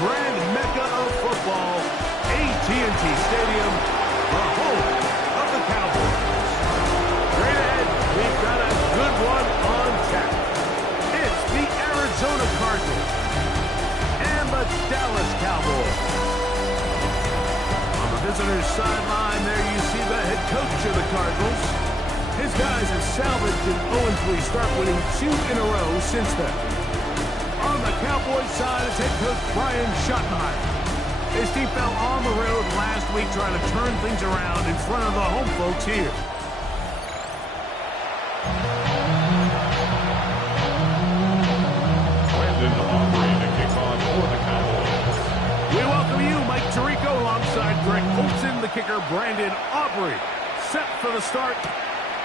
grand mecca of football, AT&T Stadium, the home of the Cowboys. Straight ahead, we've got a good one on tap. It's the Arizona Cardinals and the Dallas Cowboys. On the visitors' sideline, there you see the head coach of the Cardinals. His guys have salvaged an 0-3 start, winning 2 in a row since then. On the Cowboys side is head coach Brian Schottenheimer. His team fell on the road last week trying to turn things around in front of the home folks here. We welcome you, Mike Tirico, alongside Greg Olson, the kicker, Brandon Aubrey. Set for the start.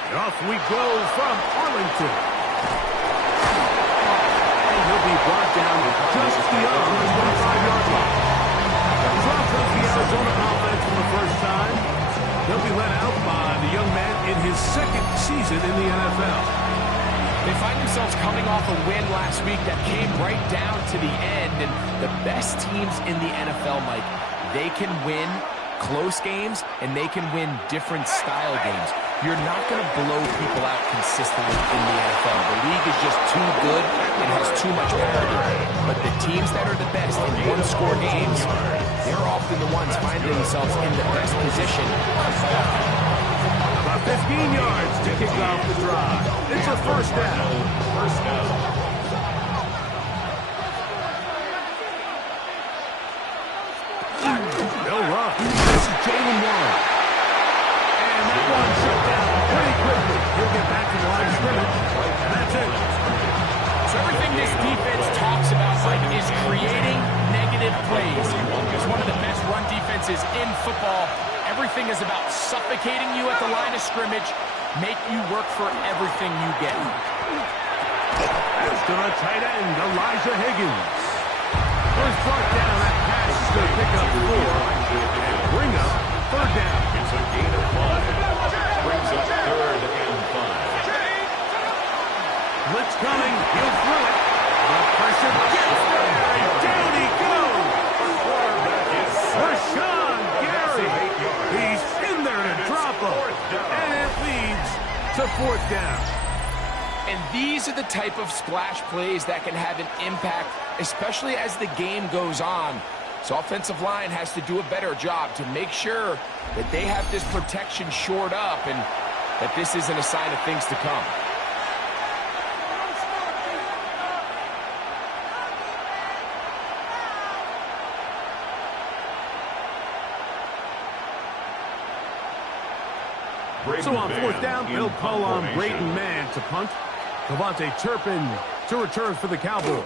And off we go from Arlington. And he'll be brought down just beyond the 25-yard line. He's off the Arizona offense for the first time. He'll be let out by the young man in his second season in the NFL. They find themselves coming off a win last week that came right down to the end. And the best teams in the NFL, Mike, they can win close games and they can win different style games. You're not going to blow people out consistently in the NFL. The league is just too good and has too much parity. But the teams that are the best in one-score games, they're often the ones finding themselves in the best position on playoff. About 15 yards to kick off the drive. It's a first down. First down. No run. This is Jalen Warren. And that one shut down pretty quickly. He'll get back to the line of scrimmage. And that's it. So everything this defense talks about, Mike, is creating negative plays. It's one of the best run defenses in football. Everything is about suffocating you at the line of scrimmage, make you work for everything you get. That's to the tight end, Elijah Higgins. First brought down, that pass is going to pick up 4 and bring up third down. It's a gain of 5. Brings up third and 5. Blitz coming, he'll throw it. The pressure gets there, and down he goes. Rashawn Gary. He's in there to drop him. And it leads to fourth down. And these are the type of splash plays that can have an impact, especially as the game goes on. So offensive line has to do a better job to make sure that they have this protection shored up and that this isn't a sign of things to come. So on fourth down, they'll call on Braden Mann to punt. Devontae Turpin to return for the Cowboys.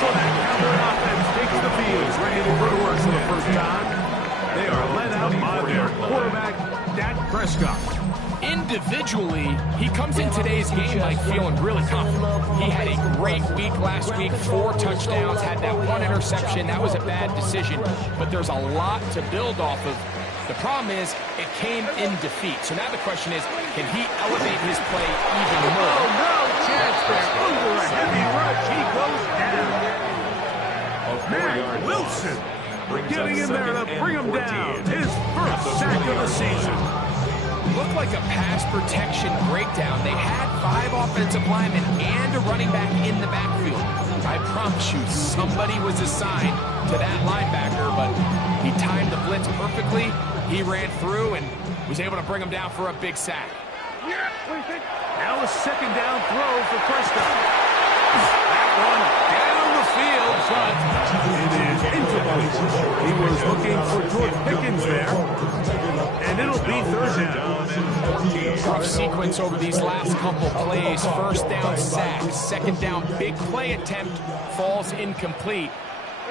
So that Cowboy offense takes the field, ready to go to work for the first time. They are led out by their quarterback, Dak Prescott. Individually, he comes in today's game like feeling really confident. He had a great week last week, 4 touchdowns, had that 1 interception. That was a bad decision, but there's a lot to build off of. The problem is it came in defeat. So now the question is, can he elevate his play even more? Oh, no chance there. Under a heavy rush, he goes down. Matt Wilson getting in there to bring him down. His first sack of the season. Looked like a pass protection breakdown. They had 5 offensive linemen and a running back in the backfield. I promise you, somebody was assigned to that linebacker, but he timed the blitz perfectly. He ran through and was able to bring him down for a big sack. Now a second down throw for Prescott. That one down the field, but it is incomplete. He was looking for George Pickens there, and it'll be third down. Tough sequence over these last couple plays. First down sack, second down big play attempt falls incomplete.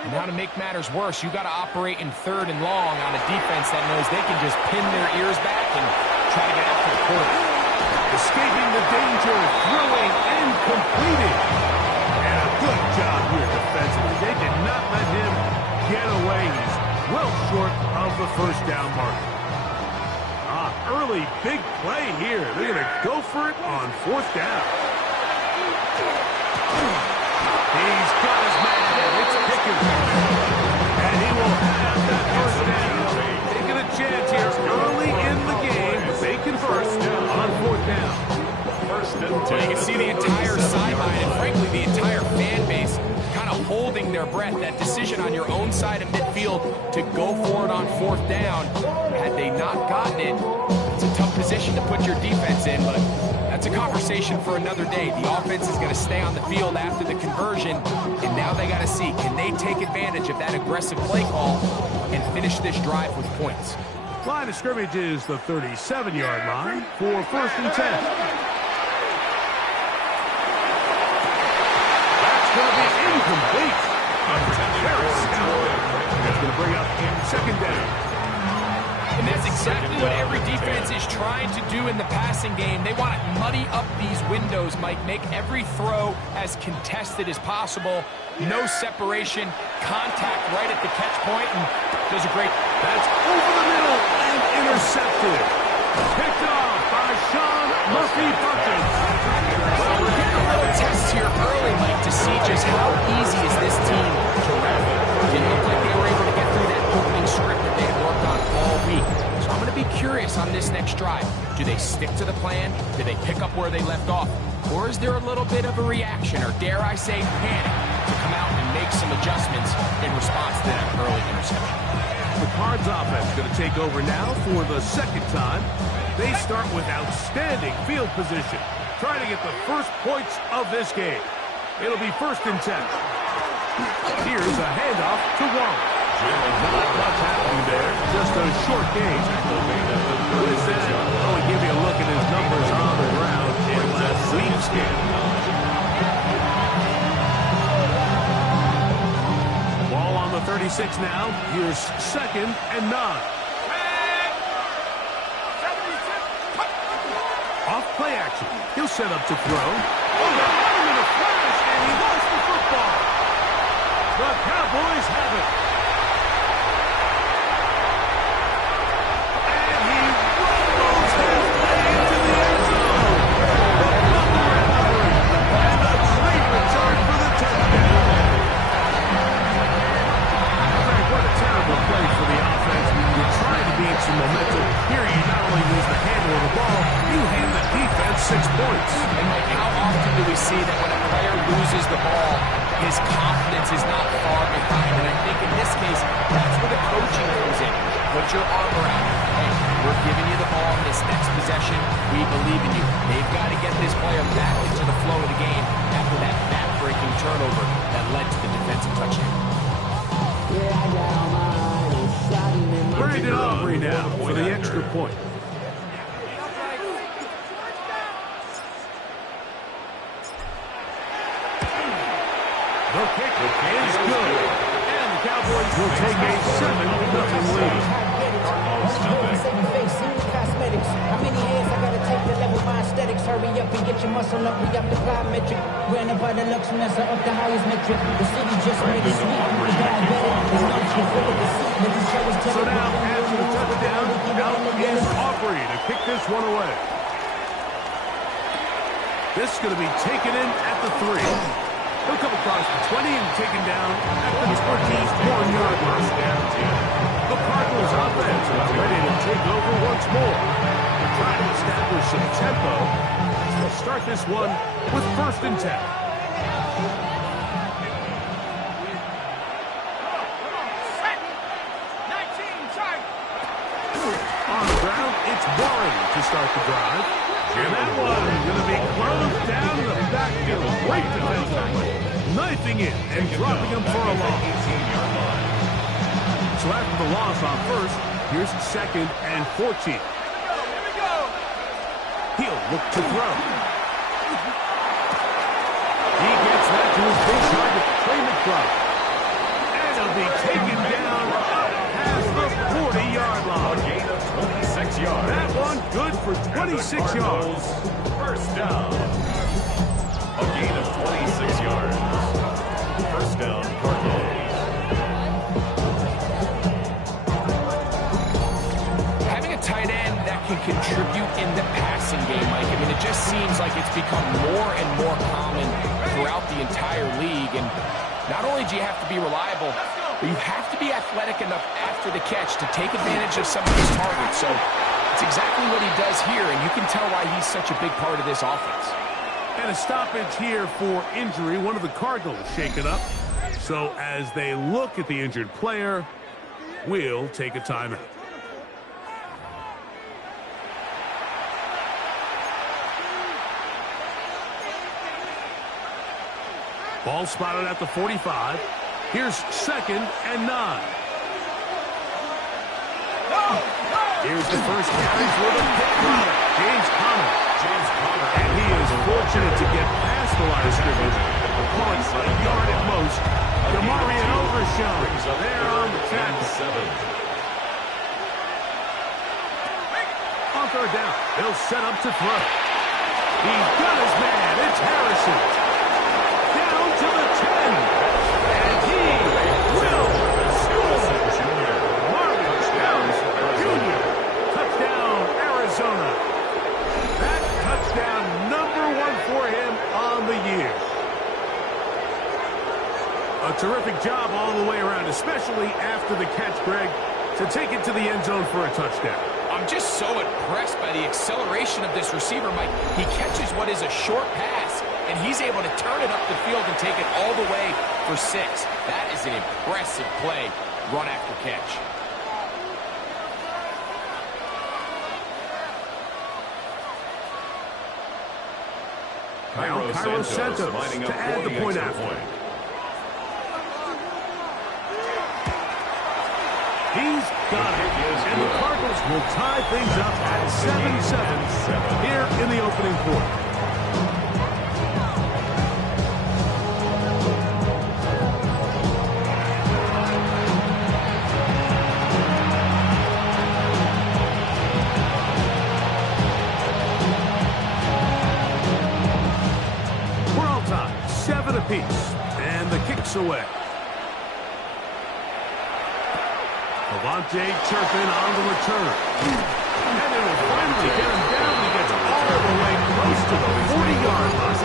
And now to make matters worse, you got to operate in third and long on a defense that knows they can just pin their ears back and try to get after the quarterback. Escaping the danger, throwing and completing. And a good job here defensively. They did not let him get away. He's well short of the first down marker. early big play here. They're going to go for it on 4th down. He's got his man. It's Pickens. And he will have that 1st down. Taking a chance here early in the game. They convert on 4th down. Well, you can see the entire sideline and, frankly, the entire fan base kind of holding their breath. That decision on your own side of midfield to go for it on 4th down. Had they not gotten it, it's a tough position to put your defense in, but that's a conversation for another day. The offense is going to stay on the field after the conversion, and now they got to see, can they take advantage of that aggressive play call and finish this drive with points? Line of scrimmage is the 37-yard line for 1st and 10. Going to be incomplete. That's going to bring up 2nd down. And that's exactly what every defense is trying to do in the passing game. They want to muddy up these windows, Mike, make every throw as contested as possible. No separation, contact right at the catch point, and does a great... That's over the middle and intercepted. Picked off by Sean Murphy-Bunting. Well, we're getting a little test here early, Mike, to see just how easy is this team to run. Didn't look like they were able to get through that opening script that they had worked on all week. So I'm going to be curious on this next drive. Do they stick to the plan? Do they pick up where they left off? Or is there a little bit of a reaction, or dare I say panic, to come out and make some adjustments in response to that early interception? The Cards offense going to take over now for the 2nd time. They start with outstanding field position, trying to get the first points of this game. It'll be 1st and 10. Here's a handoff to Wallace. Not much happening there, just a short gain. With that, I'll give you a look at his numbers on the ground in last week's game. Ball on the 36 now. Here's 2nd and 9. Off play action. He'll set up to throw. Oh, they're running in a flash, and he lost the football. The Cowboys have it. And he rumbles his way into the end zone. The fumble recovery, and the great return for the touchdown. Frank, what a terrible play for the offense. You're trying to gain some momentum. Here you not only lose the handle of the ball, you hand the defense 6 points. And Mike, how often do we see that when a player loses the ball, his confidence is not far behind? And I think in this case, that's where the coaching comes in. Put your arm around him. Hey, we're giving you the ball in this next possession. We believe in you. They've got to get this player back into the flow of the game after that back-breaking turnover that led to the defensive touchdown. Brandon Aubrey now for the extra point. The kick is good. And the Cowboys will take a 7-0 lead. How many hands I gotta take to level my aesthetics? Hurry up and get your muscle up. We got the plyometric. Granted by the lux, and that's up the highest metric. The city just made it sweet. It's diabetic. It's not you full of the seat. But the show is So now, after the touchdown, out is Aubrey to kick this one away. This is going to be taken in at the 3. He'll come across the 20 and taken down at the 21-yard line. The Cardinals offense is ready to take over once more. They're trying to establish some tempo. They'll start this one with 1st and 10. On the ground, it's Warren to start the drive. And that one going to be closed down in the backfield. Great defense. Knifing in and dropping him for a loss. So after the loss on 1st, here's 2nd and 14. He'll look to throw. He gets that to his big target, Trey McBride. And he'll be taken down past the 40-yard line. A gain of 26 yards. That one good for 26 yards. 1st down. A gain of 26 yards. 1st down, Cardinals. Having a tight end that can contribute in the passing game, Mike. I mean, it just seems like it's become more and more common throughout the entire league. And not only do you have to be reliable, but you have to be athletic enough after the catch to take advantage of some of these targets. So it's exactly what he does here, and you can tell why he's such a big part of this offense. And a stoppage here for injury. One of the Cardinals shaken up. So as they look at the injured player, we'll take a timeout. Ball spotted at the 45. Here's 2nd and 9. Here's the first carry for the pick runner, James Conner. And he is fortunate to get past the line of scrimmage, call it a yard at most. DeMarvion overshown. There on the tackle. On 3rd down, he'll set up to throw. He's got his man. It's Harrison. Down to the 10. And he will score. Marvin Jones Jr. Touchdown, Arizona. That touchdown #1 for him on the year. A terrific job all the way around, especially after the catch, Greg, to take it to the end zone for a touchdown. I'm just so impressed by the acceleration of this receiver, Mike. He catches what is a short pass, and he's able to turn it up the field and take it all the way for 6. That is an impressive play, run after catch. Cairo Santos to add the point after. He's got it. And the Cardinals will tie things up at 7-7 here in the opening quarter. We're all tied, 7 apiece, and the kick's away. Devontae Turpin on the return. And it will finally get him down. He gets all the way close to the 40-yard line.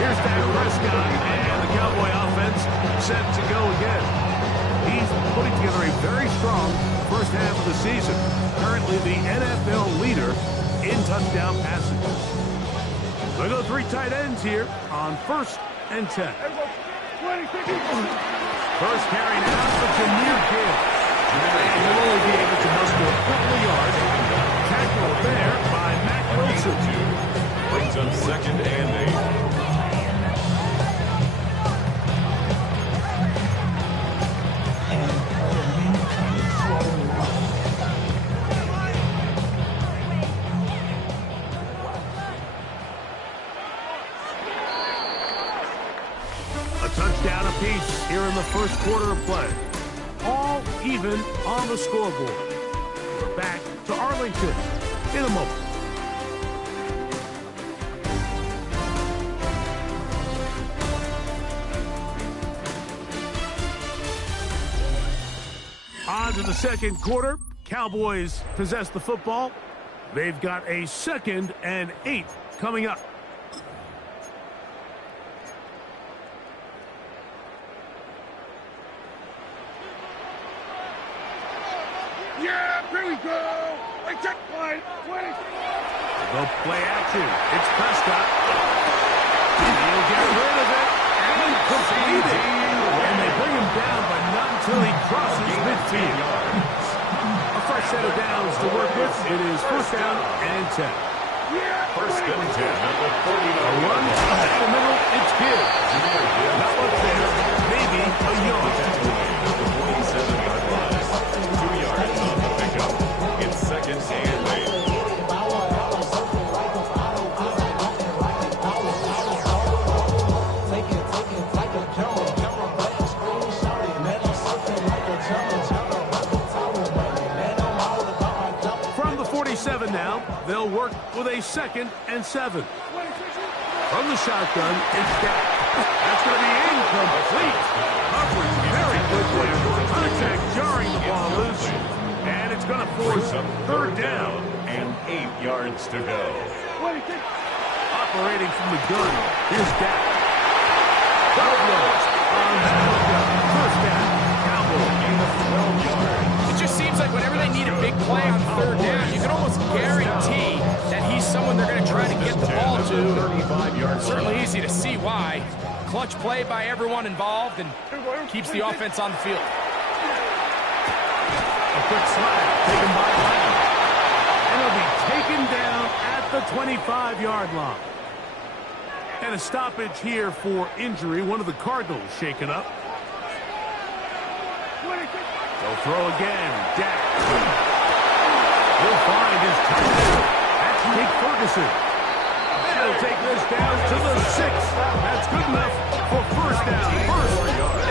Here's Dak Prescott, and the Cowboy offense set to go again. He's putting together a very strong first half of the season. Currently the NFL leader in touchdown passing. They go 3 tight ends here on 1st and 10. First carry now for Jameer Gibbs. And he'll only be able to muster a couple of yards. Tackled there by Matt Wilson. Brings up 2nd and 8. A touchdown apiece here in the first quarter of play. All even on the scoreboard. We're back to Arlington in a moment. On to the second quarter. Cowboys possess the football. They've got a 2nd and 8 coming up. Yeah, here we go. They check line. 20. The play action. It's Prescott. He'll get rid of it. And completed. And they bring him down, but not until he crosses midfield. A fresh set of downs to work with. It is 1st down and 10. First and 10 at the 40. A run up the middle. It's good. Not much there. Maybe a yard. 47-yard line. 2 yards on the pickup. It's 2nd and 8. From the 47 now, they'll work with a 2nd and 7. From the shotgun, it's Dak. That's going to be incomplete. Coverage very good there. Contact jarring the ball loose. And it's It's going to force third down. And 8 yards to go. Operating from the gun. Here's Dak. 12 yards on the gun. First down. Cowboys. 12 yards. It just seems like whenever they need a big play on third down, you can almost guarantee that he's someone they're going to try to get the ball to. 35-yard Certainly easy to see why. Clutch play by everyone involved and keeps the offense on the field. A quick slide taken by Lamb. And he'll be taken down at the 25-yard line. And a stoppage here for injury. One of the Cardinals shaken up. They'll throw again. Dak. He'll find his tight end. That's Nick Ferguson. And he'll take this down to the 6. That's good enough for first down. First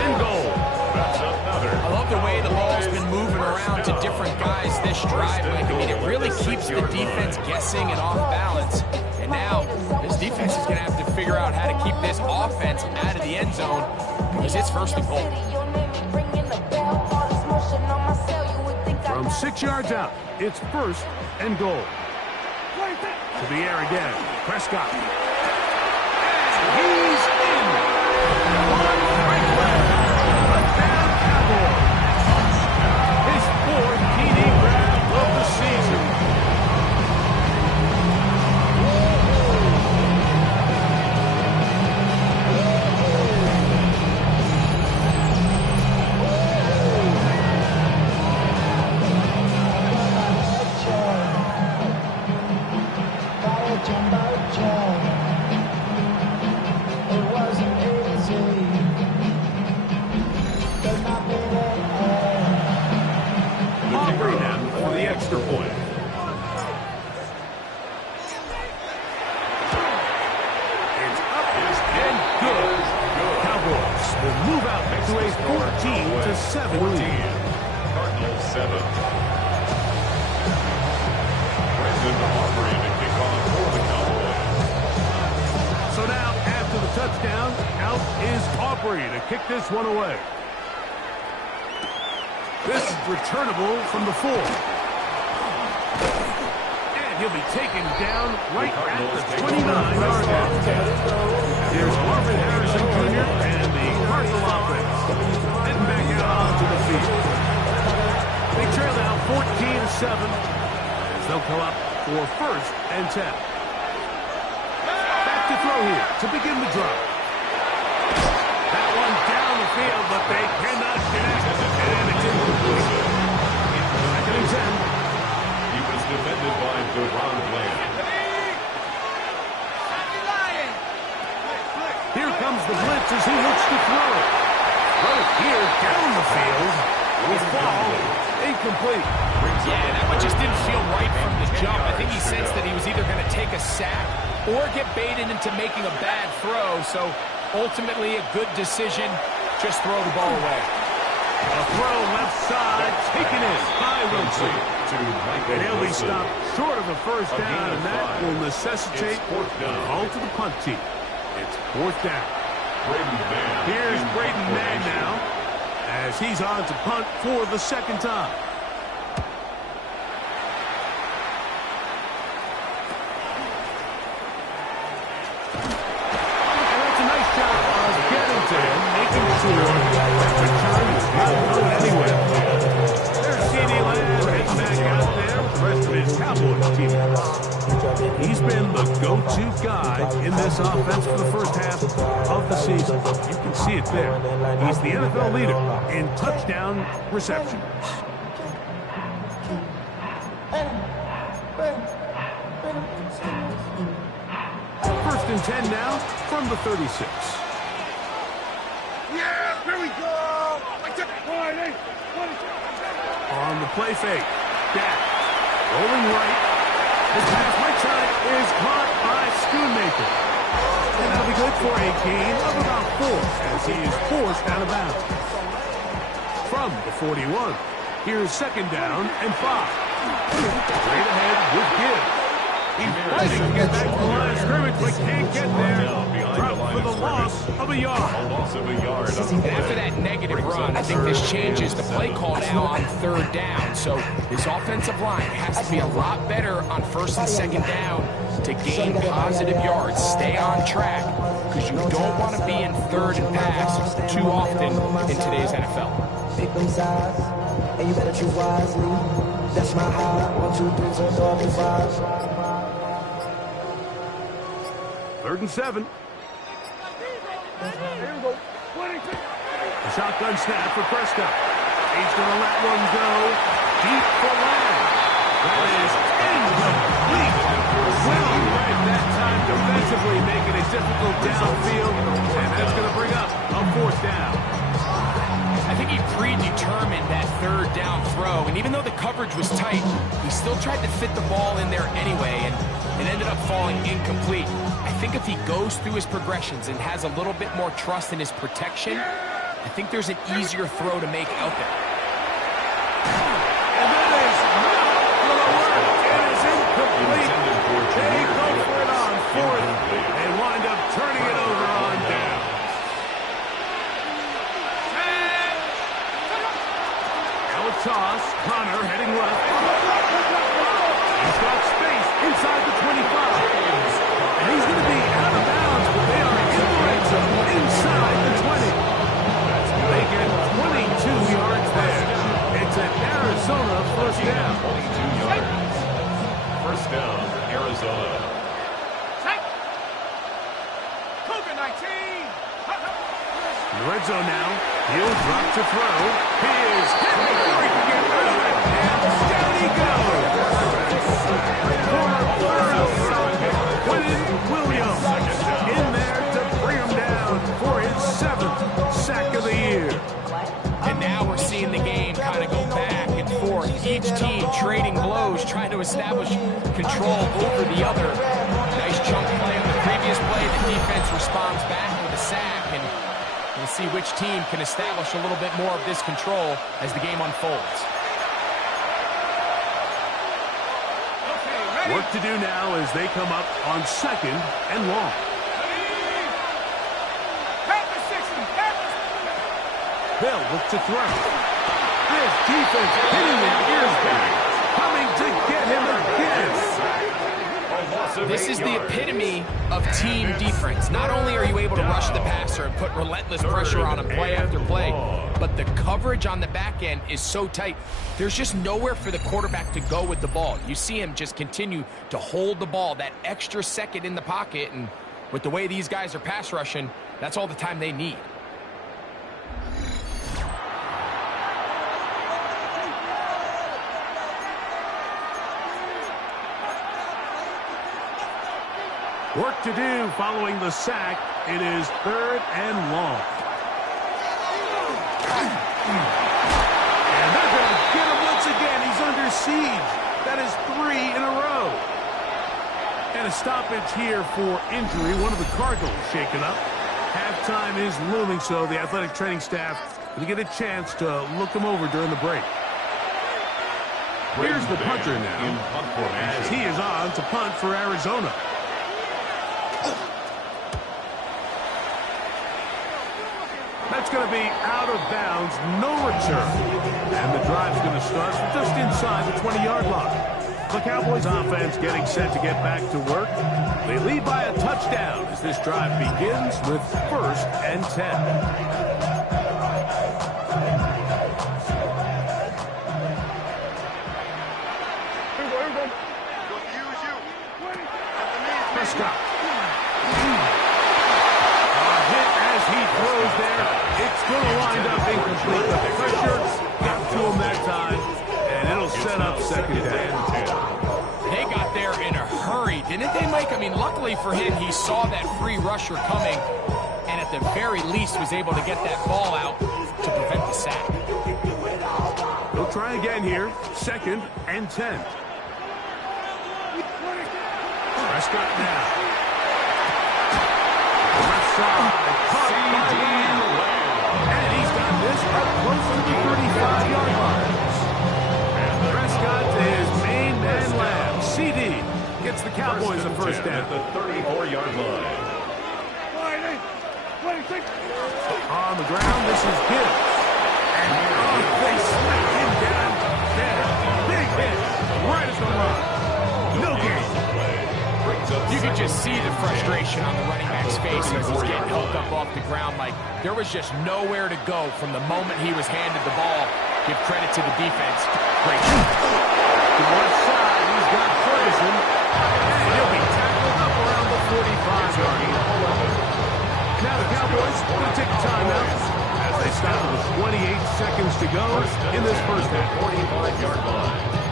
and goal. That's another. I love the way the ball's been moving around to different guys this drive. Like, I mean, it really keeps the defense guessing and off balance. And now this defense is going to have to figure out how to keep this offense out of the end zone because it's first and goal. From 6 yards out, it's first and goal. To the air again. Prescott. And he's in. On Franklin. Touchdown Cowboys. His 4th TD grab of the season. Aubrey now for the extra point. It's up and good. Cowboys will move out to a 14-7 lead. Cardinals 7. Brendan Aubrey to kick off for the Cowboys. So now, after the touchdown, out is Aubrey to kick this one away. This is returnable from the 4. And he'll be taken down right at the 29-yard line. Here's Marvin Harrison Jr. and the Cardinal offense heading back out onto the field. They trail now 14-7 as they'll come up for first and 10. Back to throw here to begin the drive. That one down the field, but they cannot connect. And it's incomplete. Second and 10. He was defended by Deron Bland. Here comes the blitz as he looks to throw. Right here down the field. Will fall. Incomplete. Yeah, that one just didn't feel right from the jump. I think he sensed that he was either going to take a sack or get baited into making a bad throw. So ultimately a good decision. Just throw the ball away. A throw left side, taken in by Wilson. And he'll be stopped short of a first down, and that will necessitate a call to the punt team. It's 4th down. Here's Braden Mann now, as he's on to punt for the second time. And that's a nice job of getting to him, making sure that return is not going anywhere. There's C.D. Lamb heading back out there with the rest of his Cowboys teammates. He's been the go-to guy in this offense for the first half of the season. You can see it there. He's the NFL leader in touchdown receptions. First and 10 now from the 36. Yeah, here we go. On the play fake. Dak rolling right. His pass right side is caught by Schoonmaker. And that'll be good for a gain of about 4 as he is forced out of bounds. From the 41, here's second down and 5. Straight ahead with Gibbs. He's fighting to get back to the line of scrimmage, but can't get there. Drop for the loss of a yard. A loss of a yard. And after that negative run, I think this changes the play call now on third down. So his offensive line has to be a lot better on first and second down to gain positive yards. Stay on track, because you don't want to be in third and pass too often in today's NFL. Pick them sides, and you better choose wisely. That's my high. 1, 2, 3, 4, 5. 3rd and 7. A shotgun snap for Prescott. He's going to let one go deep for Lamb. That is incomplete. Well read that time defensively, making it difficult downfield, and that's going to bring up a 4th down. I think he predetermined that third down throw, and even though the coverage was tight, he still tried to fit the ball in there anyway, and it ended up falling incomplete. I think if he goes through his progressions and has a little bit more trust in his protection, I think there's an easier throw to make out there. And that is not going to work. It is incomplete. They go for it on 4th and wind up turning it over on down. Now a toss. Connor heading left. He's got space inside the 25. And he's going to be out of bounds, but they are in the red zone inside the 20. They get 22 yards there. It's an Arizona 1st down. 22 yards. 1st down, Arizona. Cougar 19. In the red zone now. He'll drop to throw. He is hit before he can get rid of it. And down he goes. Quinn Williams in there to bring him down for his 7th sack of the year. And now we're seeing the game kind of go back and forth. Each team trading blows, trying to establish control over the other. Nice chunk play on the previous play. The defense responds back with a sack, and we'll see which team can establish a little bit more of this control as the game unfolds. Work to do now as they come up on 2nd and long. They'll look to throw. This defense hitting the ears back, coming to get him again. This is the epitome of team defense. Not only are you able to rush the passer and put relentless pressure on him play after play, but the coverage on the back end is so tight. There's just nowhere for the quarterback to go with the ball. You see him just continue to hold the ball that extra second in the pocket, and with the way these guys are pass rushing, that's all the time they need. Work to do following the sack. It is 3rd and long. And they're going to get him once again. He's under siege. That is 3 in a row. And a stoppage here for injury. One of the Cardinals shaken up. Halftime is looming, so the athletic training staff will get a chance to look him over during the break. Here's the punter now, as he is on to punt for Arizona. That's going to be out of bounds, no return. And the drive's going to start just inside the 20-yard line. The Cowboys offense getting set to get back to work. They lead by a touchdown as this drive begins with 1st and 10. Prescott. As he throws there, it's going to wind up incomplete. The pressure got to him that time, and it'll set up 2nd down. They got there in a hurry, didn't they, Mike? I mean, luckily for him, he saw that free rusher coming, and at the very least was able to get that ball out to prevent the sack. They'll try again here, 2nd and 10. Prescott now. Left side, caught by Lamb. And he's got this up close to the 35-yard line. Prescott to his main man Lamb. CD gets the Cowboys a first down. At the 34-yard line. On the ground, this is Gibbs. And they smack him down there. Big hit right at the line. No gain. You could just see the frustration on the running back's face as he's getting helped up off the ground. Like, there was just nowhere to go from the moment he was handed the ball. Give credit to the defense. Great shot. To one side, he's got Ferguson. And he'll be tackled up around the 45-yard line. Now the Cowboys are going to take a timeout as they stop with 28 seconds to go in this first half. 45-yard line.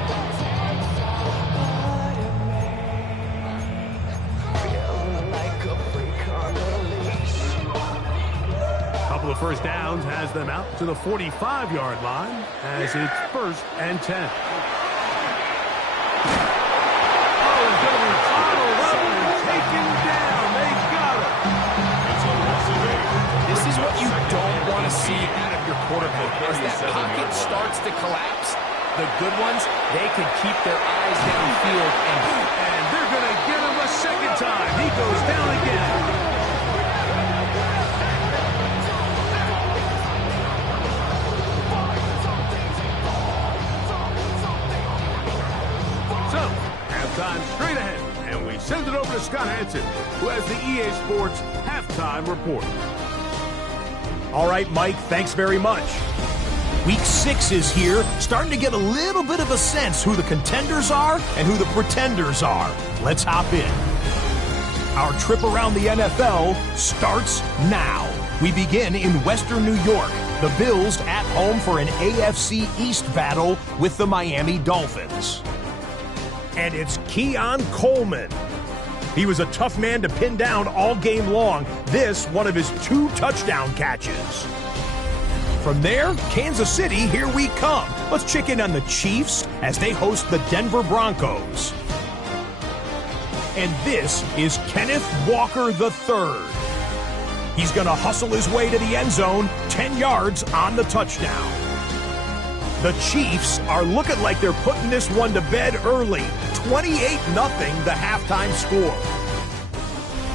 Couple of first downs has them out to the 45-yard line as it's 1st and 10. Oh, he's going to be bottled up and taken down. They got him. This is what you don't want to see out of your quarterback. As that pocket starts to collapse, the good ones, they can keep their eyes downfield. And they're going to get him a second time. He goes down again. So, halftime straight ahead, and we send it over to Scott Hansen, who has the EA Sports halftime report. All right, Mike, thanks very much. Week 6 is here, starting to get a little bit of a sense who the contenders are and who the pretenders are. Let's hop in. Our trip around the NFL starts now. We begin in Western New York. The Bills at home for an AFC East battle with the Miami Dolphins. And it's Keon Coleman. He was a tough man to pin down all game long. This, one of his 2 touchdown catches. From there, Kansas City, here we come. Let's check in on the Chiefs as they host the Denver Broncos. And this is Kenneth Walker III. He's going to hustle his way to the end zone, 10 yards on the touchdown. The Chiefs are looking like they're putting this one to bed early. 28-0, the halftime score.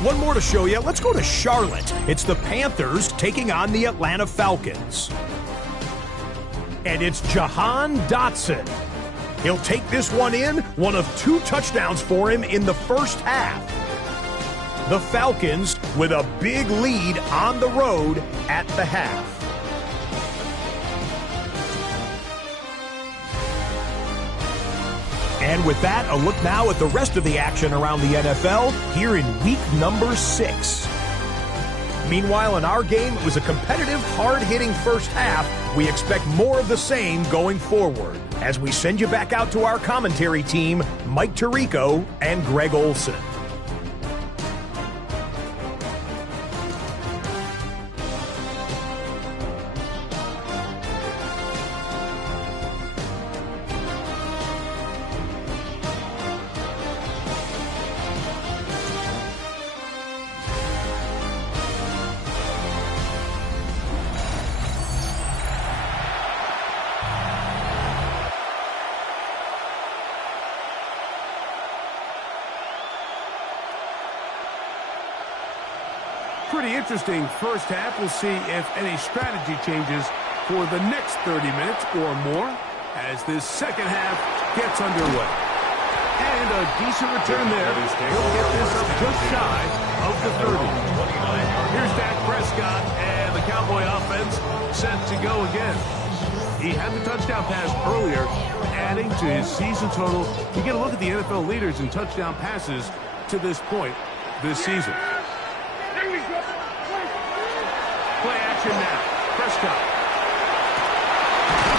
One more to show you. Let's go to Charlotte. It's the Panthers taking on the Atlanta Falcons. And it's Jahan Dotson. He'll take this one in, one of 2 touchdowns for him in the first half. The Falcons with a big lead on the road at the half. And with that, a look now at the rest of the action around the NFL here in week number 6. Meanwhile, in our game, it was a competitive, hard-hitting first half. We expect more of the same going forward as we send you back out to our commentary team, Mike Tirico and Greg Olson. Pretty interesting first half. We'll see if any strategy changes for the next 30 minutes or more as this second half gets underway. And a decent return there. He'll get this up just shy of the 30. Here's Dak Prescott and the Cowboy offense set to go again. He had the touchdown pass earlier, adding to his season total. You get a look at the NFL leaders in touchdown passes to this point this season. Play action now. Prescott.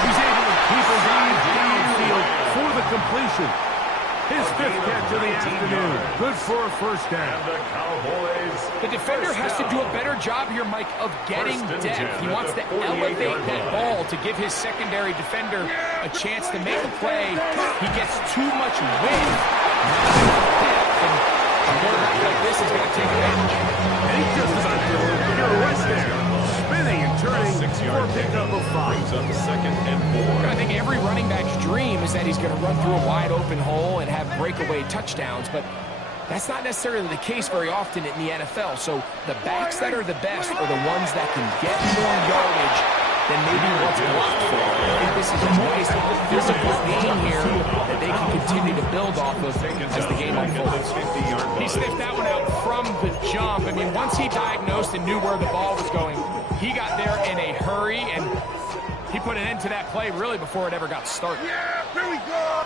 He's able to keep his eyes downfield for the completion. His 5th catch of the afternoon. Good for a first down. The Cowboys. The defender has to do a better job here, Mike, of getting depth. He wants to elevate that ball to give his secondary defender a chance to make a play. He gets too much wind. And a quarterback like this is going to take advantage. And he's just about to get a rest there. Spinning and turning for pickup of 5. Brings up 2nd and 4. I think every running back's dream is that he's going to run through a wide open hole and have breakaway touchdowns, but that's not necessarily the case very often in the NFL. So the backs that are the best are the ones that can get more yardage than maybe what's blocked for. I think this is a nice physical game here that they can continue to build off of as the game unfolds. He sniffed that one out from the jump. I mean, once he diagnosed and knew where the ball was going, he got there in a hurry, and he put an end to that play really before it ever got started. Yeah, here we go.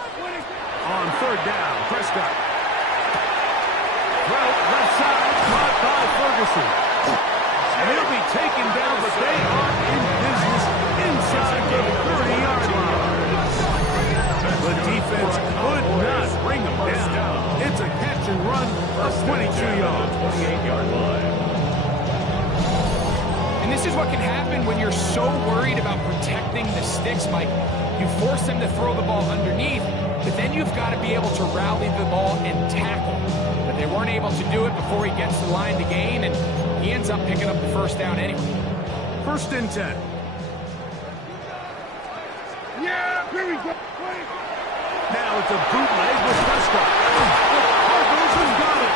On 3rd down, Prescott. Well, left side, caught by Ferguson. And he'll be taken down, but they are in business inside the 30-yard line. The defense could not bring them down. It's a catch and run of 22 yards. 28-yard line. And this is what can happen when you're so worried about protecting the sticks, Mike. You force them to throw the ball underneath, but then you've got to be able to rally the ball and tackle. But they weren't able to do it before he gets to the line to gain, and he ends up picking up the 1st down anyway. 1st and 10. Yeah, here we go. Now it's a bootleg with Prescott. The Cardinals have got it.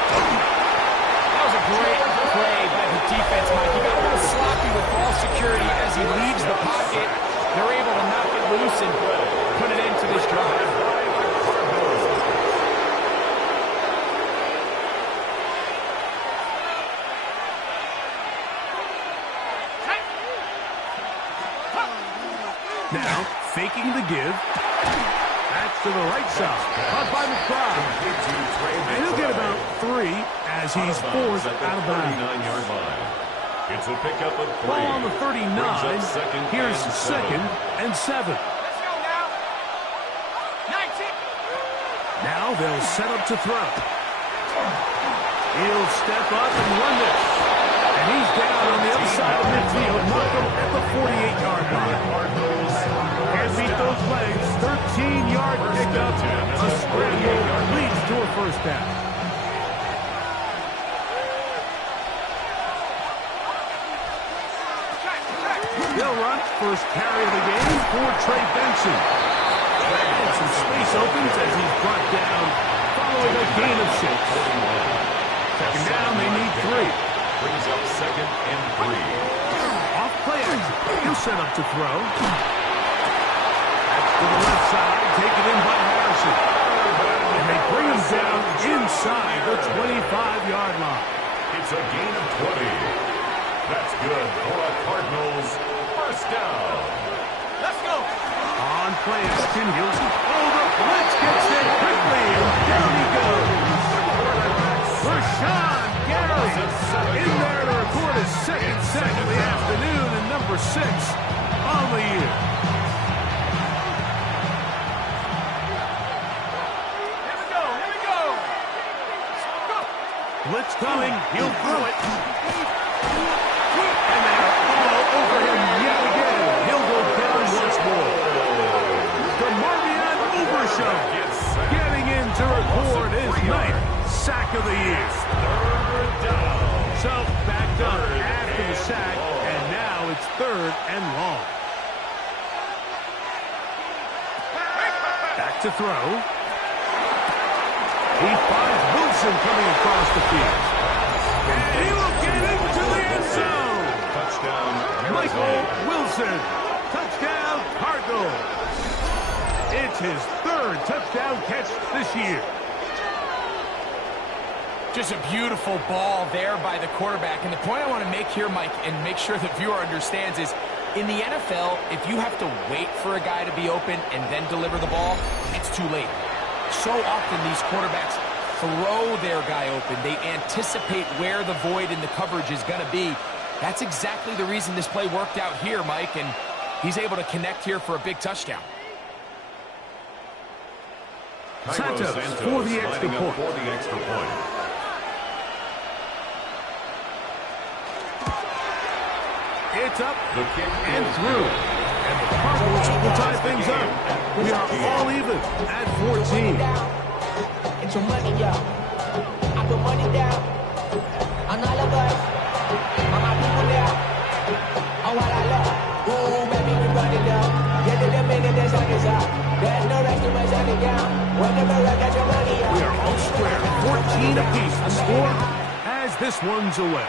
That was a great play by the defense, Mike. He got a little sloppy with ball security as he leaves the pocket. They're able to knock it loose and put it into this drive. Now, faking the give. That's to the right side. Caught by McBride. And he'll get about 3 as he's forced out of bounds. 39-yard line. It's a pickup of 3. Ball on the 39. Here's 2nd and 7. Now they'll set up to throw. He'll step up and run this. And he's down on the other side of midfield. Markham at the 48-yard line. Can't beat those legs. 13-yard pickup. A scramble leads to a 1st down. They'll run 1st carry of the game for Trey Benson. And some space opens as he's brought down following a gain of 6. 2nd down, they need 3. Brings up 2nd and 3. Off play action. He'll set up to throw. That's to the left side. Taken in by Harrison. And they bring him down inside the 25-yard line. It's a gain of 20. That's good for a Cardinals 1st down. Let's go. On play action, he'll the blitz gets there quickly, and down he goes. Rashawn Gary in there to record his 2nd sack of the afternoon and number 6 on the year. Here we go. Blitz coming, he'll throw it. And they're all over him yet again. He'll go down once more. DeMarvion Overshown getting in to record his 9th sack of the year. So backed up after the sack, and now it's 3rd and long. Back to throw. He finds Wilson coming across the field. And he will get into the end zone. Touchdown, Michael Wilson. Touchdown, Cardinals. It's his 3rd touchdown catch this year. Just a beautiful ball there by the quarterback. And the point I want to make here, Mike, and make sure the viewer understands is, in the NFL, if you have to wait for a guy to be open and then deliver the ball, it's too late. So often these quarterbacks throw their guy open. They anticipate where the void in the coverage is going to be. That's exactly the reason this play worked out here, Mike, and he's able to connect here for a big touchdown. Santos for the extra point. It's up and through. And the Cardinals will tie things up. We are all even at 14. Get your money up. I put money down. On all of us. On my people there. On what I love. Ooh. apiece to score as this one's away.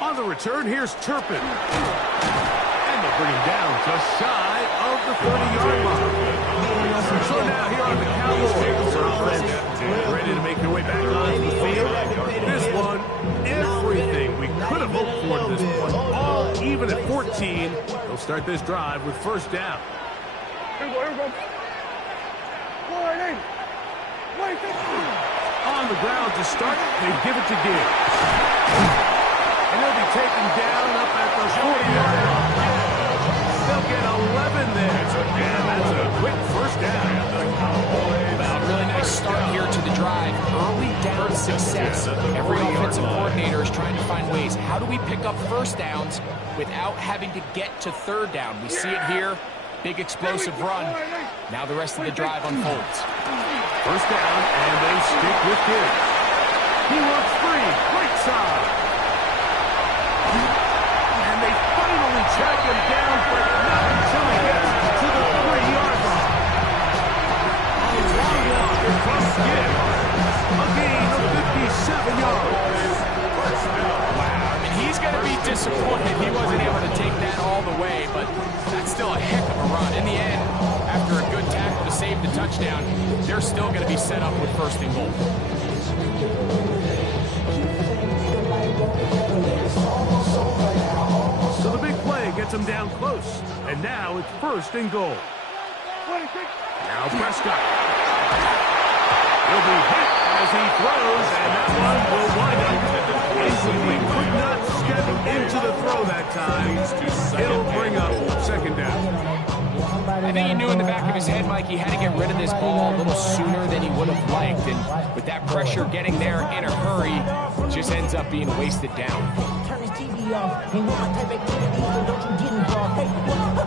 On the return, here's Turpin. And they'll bring him down just shy of the 30-yard line. So now here are the Cowboys. Ready to make their way back onto the field. This one, everything we could have hoped for to this point. All even at 14. They'll start this drive with first down. Here we go. On the ground to start, they give it to Gibbs. And he'll be taken down up at the 40-yard line. They'll get 11 there. And that's a quick first down. A really nice start here to the drive. Early down success. Every offensive coordinator is trying to find ways. How do we pick up first downs without having to get to third down? We see it here. Big explosive run. Now the rest of the drive unfolds. First down, and they stick with Gibbs. He works free. Right side. And they finally track him down, but not until he gets to the 3-yard line. A long walk across Gibbs. A gain of 57 yards. Wow, I mean, he's going to be disappointed he wasn't able to take that all the way, but that's still a heck of a run. In the end, after a good tackle to save the touchdown, they're still going to be set up with first and goal. So the big play gets him down close, and now it's first and goal. Now Prescott. He'll be hit as he throws, and that one will wind up incomplete. Could not step into the throw that time. It'll bring up second down. I think he knew in the back of his head, Mike, he had to get rid of this ball a little sooner than he would have liked. And with that pressure getting there in a hurry, it just ends up being wasted down. Turn his TV off. Ain't with my type activity, so don't you get involved. Hey,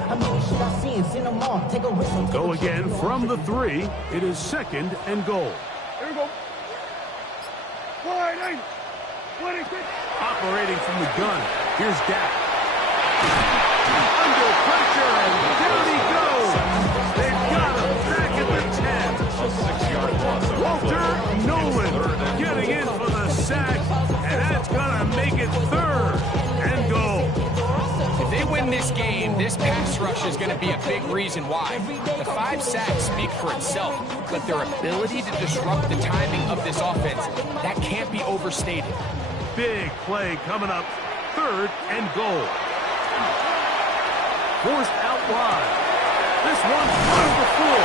how many shit I seen? Send them off. Take a risk. Go again from the 3. It is second and goal. Here we go. Operating from the gun. Here's Dak. Under pressure, and down he goes. They've got him back at the 10. A 6-yard loss. Walter Nolan getting in for the sack, and that's going to make it third and goal. If they win this game, this pass rush is going to be a big reason why. The 5 sacks speak for itself, but their ability to disrupt the timing of this offense, that can't be overstated. Big play coming up, third and goal. Forced out wide. This one through the floor.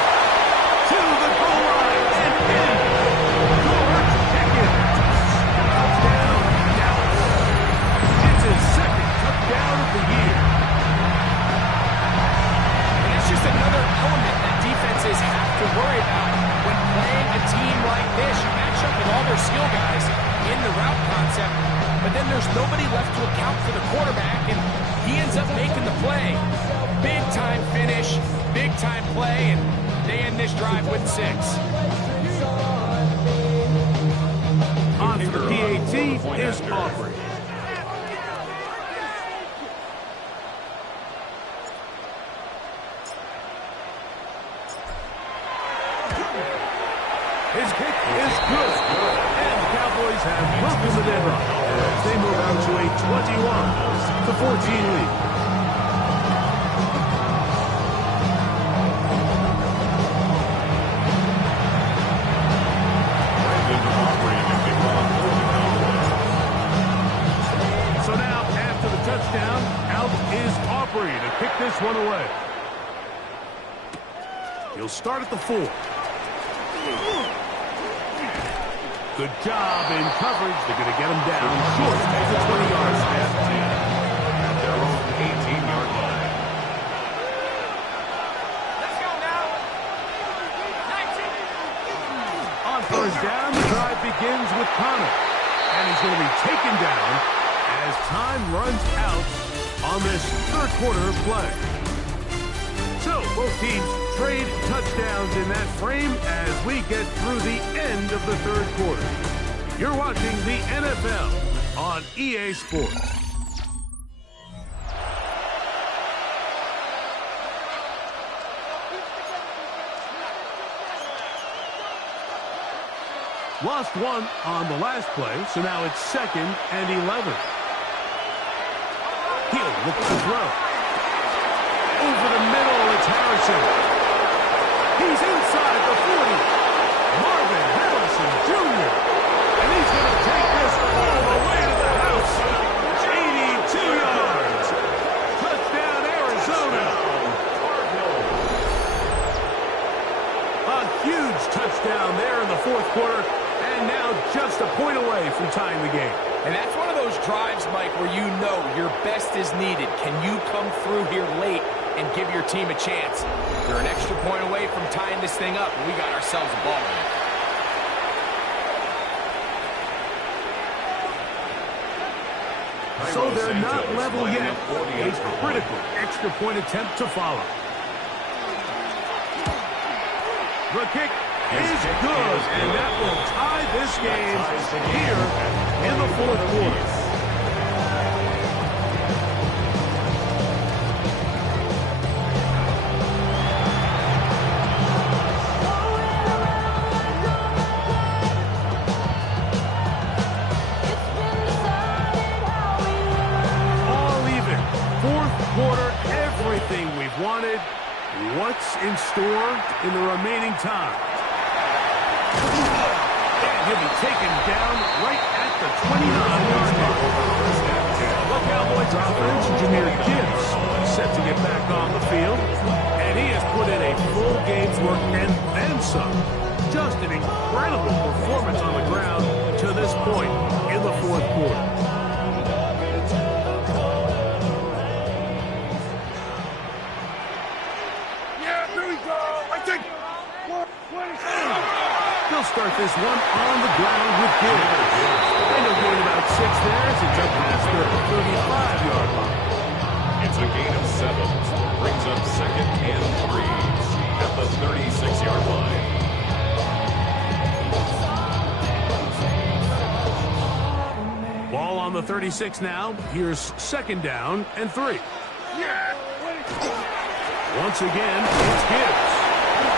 To the goal line and in. George Pickens. Touchdown, Dallas. It's his second touchdown of the year. And that's just another element that defenses have to worry about when playing a team like this. You match up with all their skill guys in the route concept, but then there's nobody left to account for the quarterback, and he ends up making the play. Big time finish, big time play, and they end this drive with 6. On for the PAT is Aubrey. His kick is good. And the Cowboys have broken the deadlock as they move out to a 21-14 lead. So now, after the touchdown, out is Aubrey to kick this one away. He'll start at the 4. Good job in coverage. They're going to get him down short at the 20-yard line. At their own 18-yard line. Let's go now. On first down, the drive begins with Connor. And he's going to be taken down as time runs out on this third quarter of play. So, both teams trade touchdowns in that frame as we get through the end of the third quarter. You're watching the NFL on EA Sports. Lost one on the last play, so now it's 2nd and 11. He'll look to throw. Over the middle, it's Harrison. He's inside the 40. Marvin Harrison Jr. And he's going to take this all the way to the house. 82 yards. Touchdown, Arizona. A huge touchdown there in the fourth quarter. And now just a point away from tying the game. And that's one of those drives, Mike, where you know your best is needed. Can you come through here late and give your team a chance? They're an extra point away from tying this thing up, and we got ourselves a ball game. So they're not level yet. A critical extra point attempt to follow. The kick is good, and that will tie this game here in the fourth quarter. All even. Fourth quarter, everything we've wanted. What's in store in the remaining time? And he'll be taken down right at the 29-yard line. The Cowboys offense, Jahmyr Gibbs, set to get back on the field. And he has put in a full game's work and then some. Just an incredible performance on the ground to this point in the fourth quarter. They'll start this one on the ground with Gibbs. And they'll gain about 6 there as it's up past the 35-yard line. It's a gain of 7. Brings up 2nd and 3 at the 36-yard line. Ball on the 36 now. Here's 2nd down and 3. Once again, it's Gibbs.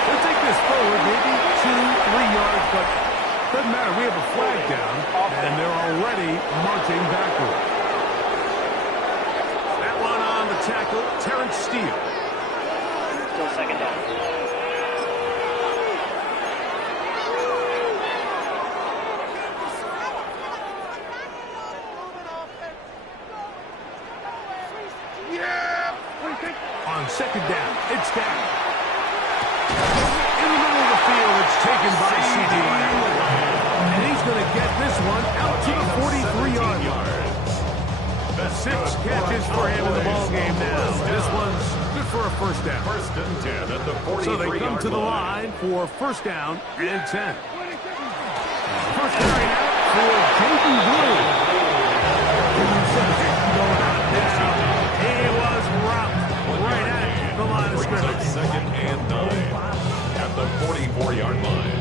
They'll take this forward, maybe 2-3 yards, but doesn't matter. We have a flag down, and they're already marching backward. That one on the tackle, Terrence Steele. Still 2nd down. On 2nd down, it's down. In the middle of the field, it's taken by C.D. Lamb. And he's going to get this one out to the 43-yard line. 6 catches for him in the ballgame now. This one's good for a 1st down. 1st and 10 at the 43-yard line. So they come to the line for 1st down and 10. First carry out for Jaden Blue. Going out now. He was rocked right at the line of scrimmage. 2nd and 9 at the 44-yard line.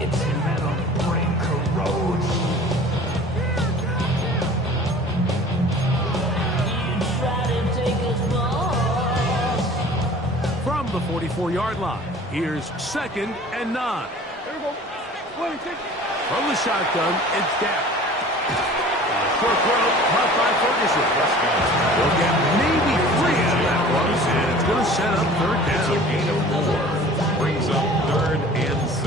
It's a metal brain corrodes. You try to take us From the 44-yard line, here's 2nd and 9. From the shotgun, it's down. Short throw, caught by Ferguson. They'll get maybe 3 out of that one, and it's going to set up 3rd It's a down. gain of 4. Brings up 3rd and 6.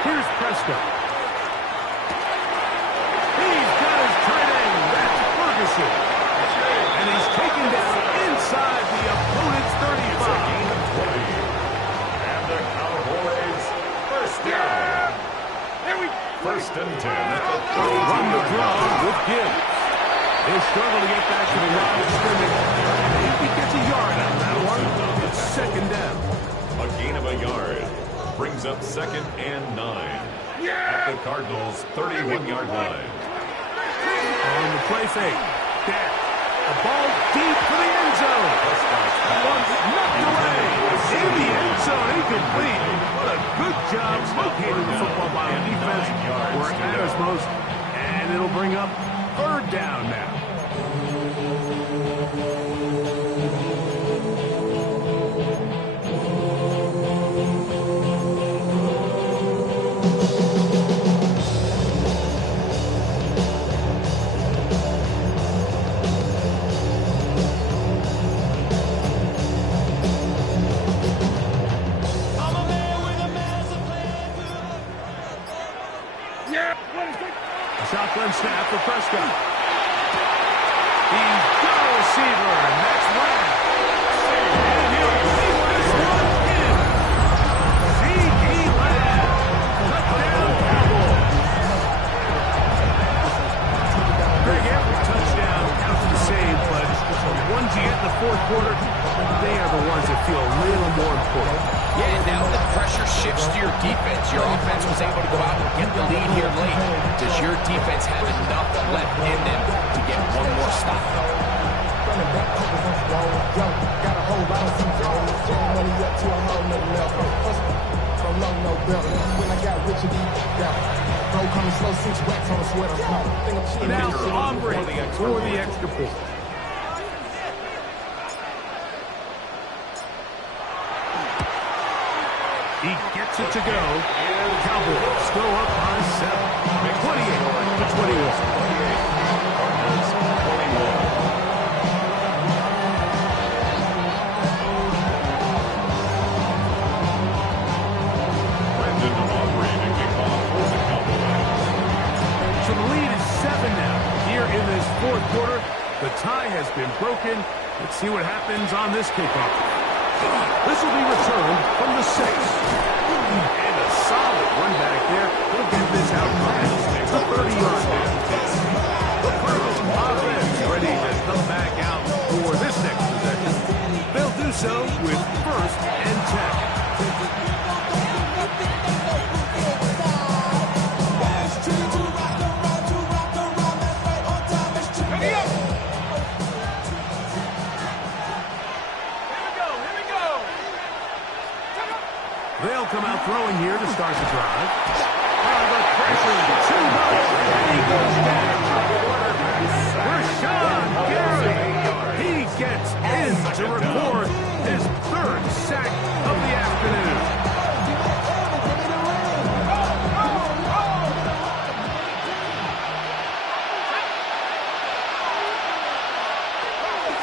Here's Prescott. He's got his tight end. That's Ferguson. And he's taken down inside the opponent's 35. Gain of 20. And the Cowboys 1st down. 1st and 10 at the Run the 32-yard draw line. with Gibbs. They struggle to get back to the line of scrimmage. He gets a yard out of that one. It's 2nd down. A gain of a yard. Brings up 2nd and 9 at the Cardinals 31-yard line. On the play fake. Down. A ball deep for the end zone. One knocked away. In the end zone, incomplete. What a good job locating the football by the defense Shotgun snap for Prescott. He's got a receiver, and that's Lamb. And he'll keep this one in. C.D. Lamb. Touchdown, Cowboys. Greg, every touchdown counts the same, but the ones you get in the fourth quarter, they are the ones that feel a little more important. Yeah, now the pressure shifts to your defense. Your offense was able to go out and get the lead here late. Does your defense have enough left in them to get one more stop? Now Ombre for the extra point. He gets it to go. Cowboys go up by 7. 28-21. So the lead is 7 now. Here in this fourth quarter, the tie has been broken. Let's see what happens on this kickoff. This will be returned from the 6. And a solid run back there. He'll get this out past the 30-yard line. The Cardinals offense ready to come back out for this next possession. They'll do so with 1st and 10. They'll come out throwing here to start the drive. The pressure, too much, and he goes down. Rashawn Gary, he gets in to record his 3rd sack of the afternoon.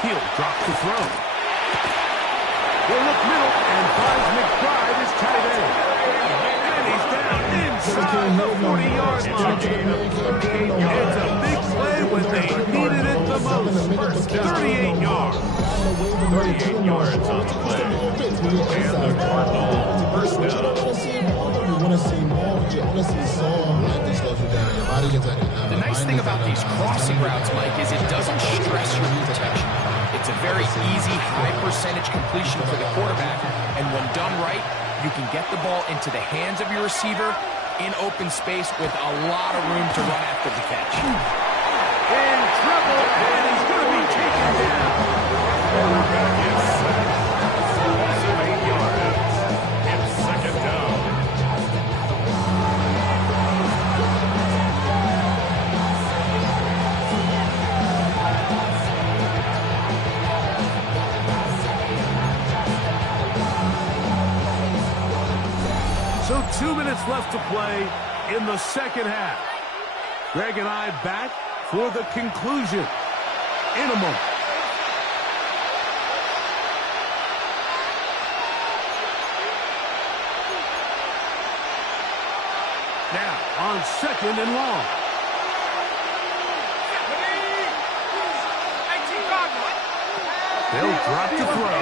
He'll drop to throw. Will look middle and finds McBride is tight end. And he's down inside the 40-yard line. It's a big play when they needed it the most. 38 yards. 38 yards on the play. And the Cardinals first down. The nice thing about these crossing routes, Mike, is it doesn't stress your protection. It's a very easy, high-percentage completion for the quarterback, and when done right, you can get the ball into the hands of your receiver in open space with a lot of room to run after the catch. In trouble, and he's going to be taken down. Quarterback is set. 8 yards. It's 2nd down. So 2 minutes left to play in the second half. Greg and I back for the conclusion in a moment. Now on 2nd and long. They'll drop to throw.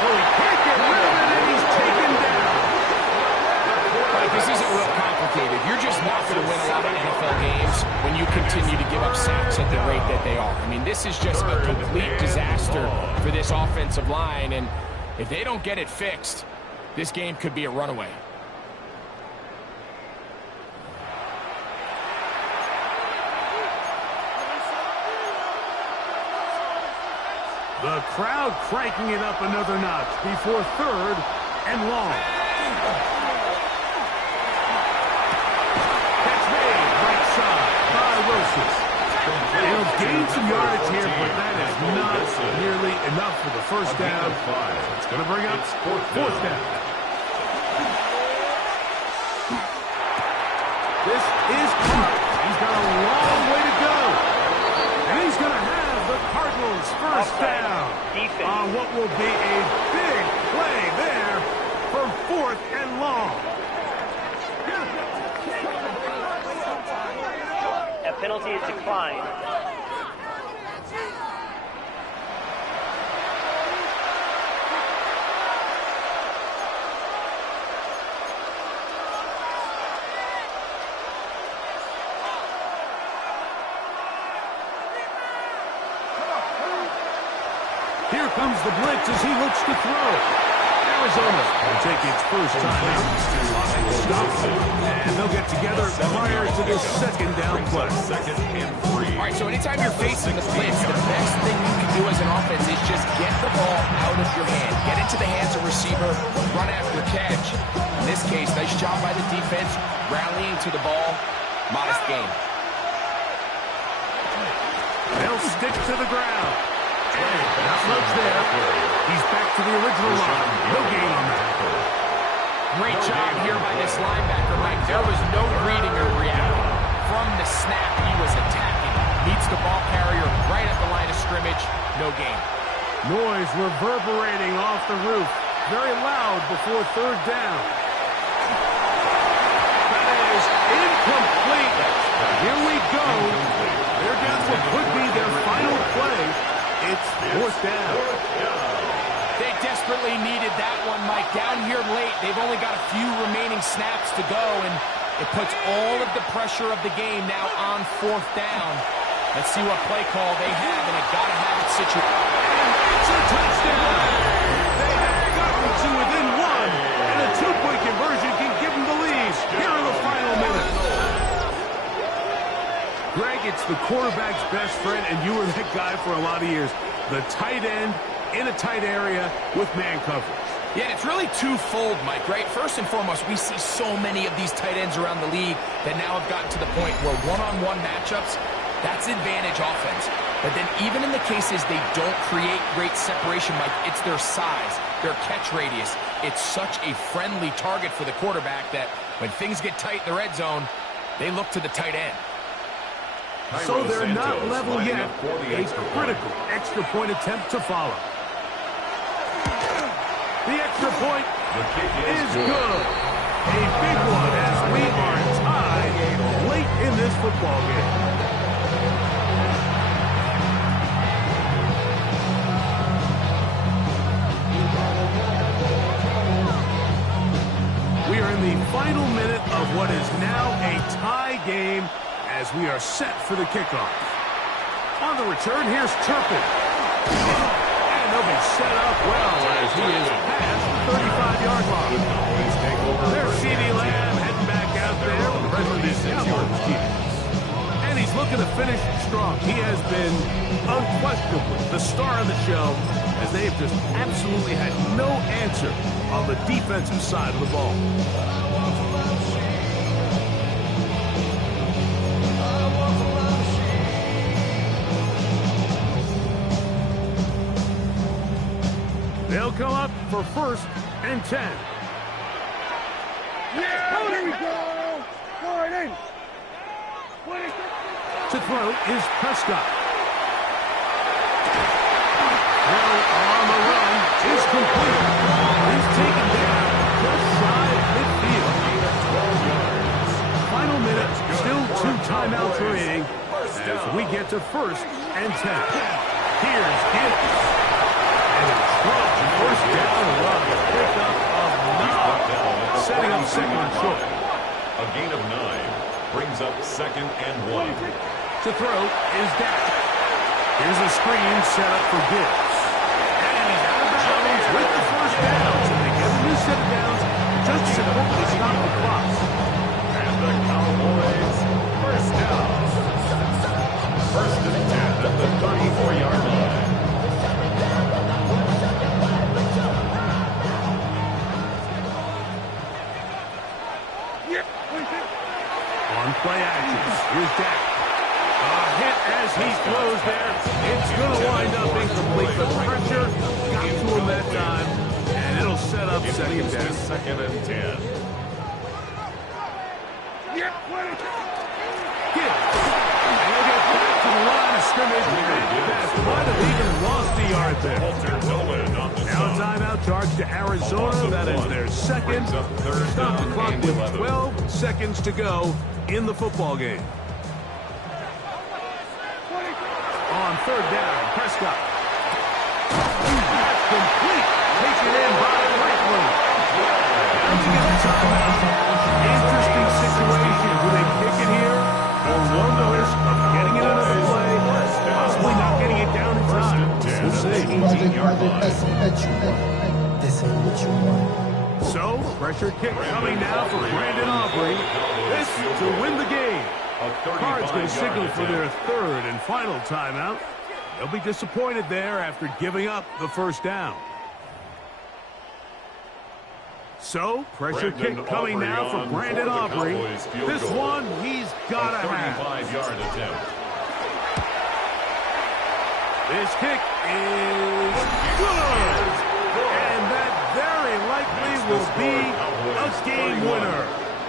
Oh, he can't get rid of it, and he's taken down. Like, this isn't real complicated. You're just not going to win a lot of NFL games when you continue to give up sacks at the rate that they are. I mean, this is just a complete disaster for this offensive line, and if they don't get it fixed, this game could be a runaway. The crowd cranking it up another notch before 3rd and long. Catch made right side by Wilson. They'll gain some yardage here, but that is not nearly enough for the first down. It's going to bring up 4th down. This is caught. He's got a long way to go. And he's going to have the Cardinals first down on what will be a big play there for 4th and long. Penalty is declined. Here comes the blitz as he looks to throw. Arizona will take its first time out. Stop. And they'll get together prior to this second down play. All right, so anytime you're facing the blitz, the best thing you can do as an offense is just get the ball out of your hand. Get into the hands of receiver, run after catch. In this case, nice job by the defense, rallying to the ball. Modest gain. They'll stick to the ground. Not much there. He's back to the original line. No gain on that. Great job here by this linebacker, Mike. There was no reading or reacting. From the snap, he was attacking. Meets the ball carrier right at the line of scrimmage. No gain. Noise reverberating off the roof. Very loud before third down. That is incomplete. Here we go. They're down to what could be their final play. It's fourth down. They desperately needed that one, Mike. Down here late, they've only got a few remaining snaps to go, and it puts all of the pressure of the game now on fourth down. Let's see what play call they have, and they've got to have it situated. It's a touchdown! They have gotten to within one, and a two-point conversion can give them the lead. Here are the final minutes. Greg, it's the quarterback's best friend, and you were that guy for a lot of years. The tight end in a tight area with man coverage. Yeah, and it's really twofold, Mike, right? First and foremost, we see so many of these tight ends around the league that now have gotten to the point where one-on-one matchups, that's advantage offense. But then even in the cases they don't create great separation, Mike, it's their size, their catch radius. It's such a friendly target for the quarterback that when things get tight in the red zone, they look to the tight end. So they're not level yet. A critical extra point attempt to follow. The extra point is good. A big one as we are tied late in this football game. We are in the final minute of what is now a tie game as we are set for the kickoff. On the return, here's Turpin. And they'll be set up well as he is past the 35-yard line. There's CeeDee Lamb heading back out there with the rest of this Cowboys team. And he's looking to finish strong. He has been unquestionably the star of the show as they've just absolutely had no answer on the defensive side of the ball. They'll come up for 1st and 10. Yeah, oh, there we go. Gordon. To throw is Prescott. Now on the run is complete. He's taken down just shy of midfield. Final minute, still 2 timeouts remaining as we get to 1st and 10. Here's Gibbs. First down run, pickup of 9, setting up 2nd and short. A gain of 9 brings up 2nd and 1. To throw is Dak. Here's a screen set up for Gibbs. And he's out of bounds with the first down. So they get a new set of downs just to simply stop the clock. And the Cowboys first down. 1st and 10 at the 34-yard line. On play action, here's Dak. A hit as he throws there. It's going to wind up incomplete. The pressure got to him that time, and it'll set up 2nd down. 2nd and 10. Gibbs. And he'll get back to the line of scrimmage. That might have even lost a yard there. Now timeout charge to Arizona. That is their 2nd. Stop the clock with 12 seconds to go in the football game. third down. Prescott. That's complete. Taken in by Franklin. Now we get a timeout. Interesting situation. Do they kick it here or run the risk of getting it another play? Possibly not getting it down in time. We'll see. This ain't what you want. So, pressure kick coming now for Brandon Aubrey. This to win the game. Cards going to signal for their third and final timeout. They'll be disappointed there after giving up the first down. So, pressure kick coming now for Brandon Aubrey. This one he's got to have. 35-yard attempt. This kick is good. And that very likely will be a game winner.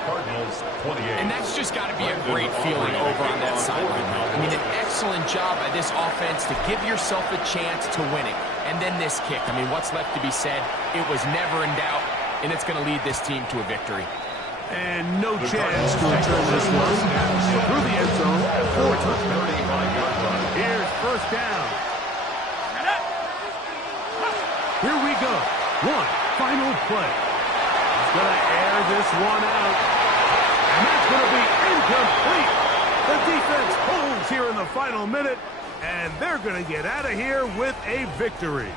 Cardinals 28. And that's just got to be a great feeling over on that sideline. I mean, an excellent job by this offense to give yourself a chance to win it. And then this kick. I mean, what's left to be said? It was never in doubt, and it's going to lead this team to a victory. And no chance to return this one through the end zone for a touchdown. Here's first down. Here we go. One final play. He's going to air this one out. And that's going to be incomplete. The defense holds here in the final minute, and they're going to get out of here with a victory.